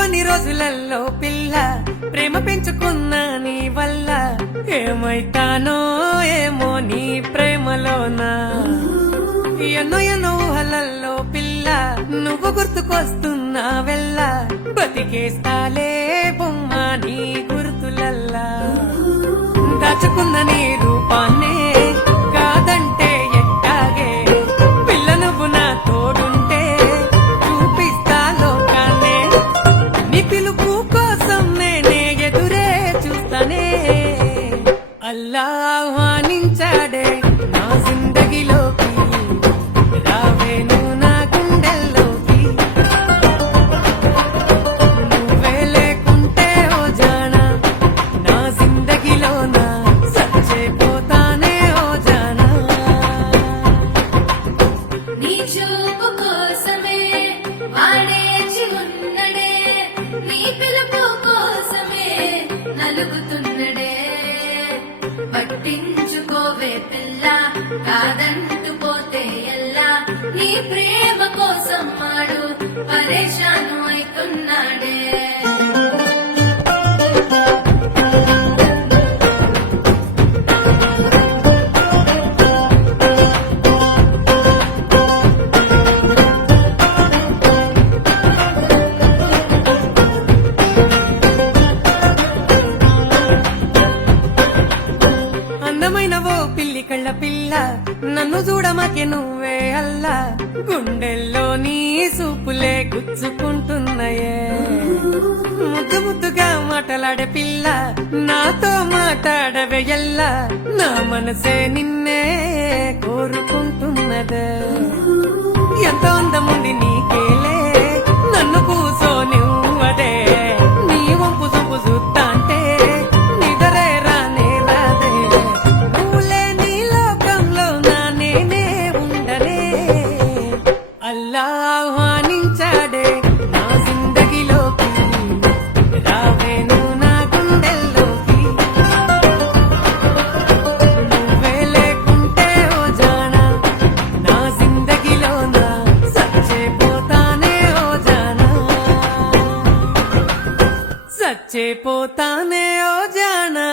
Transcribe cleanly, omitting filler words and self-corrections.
కొన్ని రోజులలో పిల్ల ప్రేమ పెంచుకున్న నీ వల్ల ఏమైతానో ఏమో నీ ప్రేమలోనా ఎన్నో ఎన్నో ఊహలల్లో పిల్ల నువ్వు గుర్తుకొస్తున్నా వెళ్ళ బతికేస్తాలే బొమ్మ నీ గుర్తులల్లా దాచుకున్న నీ రూపాన్నే కాదంటే ఎట్టాగే పిల్ల నువ్వు నా తోడుంటే చూపిస్తా లోకాన్నే నీ పిలుపు కోసం నేనే ఎదురే చూస్తానే అల్లా ఆహ్వానించాడే నా జిందగీలోకి రావే నువ్వు నా గుండెల్లోకి నువ్వే లేకుంటే ఓ జానా నా జిందగీలోనా సచ్చేపోతానే ఓ జానా నీ చూపు కోసమే వాడేచి ఉన్నడే నీ పిలుపు కోసమే నలుగుతున్నడే పట్టించుకోవే పిల్ల కాదంటూ పోతే ఎల్లా నీ ప్రేమ కోసం మాడు పరేషాను అవుతున్నాడే అందమైన ఓ పిల్లి కళ్ళ పిల్ల నన్ను చూడమాకే నువ్వే అల్లా గుండెల్లో నీ సూపులే గుచ్చుకుంటున్నాయే ముద్దు ముద్దుగా మాటలాడే పిల్ల నాతో మాట్లాడవే ఎల్లా నా మనసే నిన్నే కోరుకుంటున్నదే ఎంతో అందముంది నీకేలే నన్ను కూసోనివ్వదే నీ వంపు చూపు చూస్తాంటే నిదరే రానే రాదే నువ్వులే నీ లోకంలో నా నేనే ఉండనే అల్లా ఆహ్వానించాడే నా జిందగీలోకి రావే నువ్వు నా గుండెల్లోకి నువ్వే లేకుంటే ఓ జానా నా జిందగీలోనా సచ్చేపోతానే ఓ జానా సచ్చేపోతానే ఓ జానా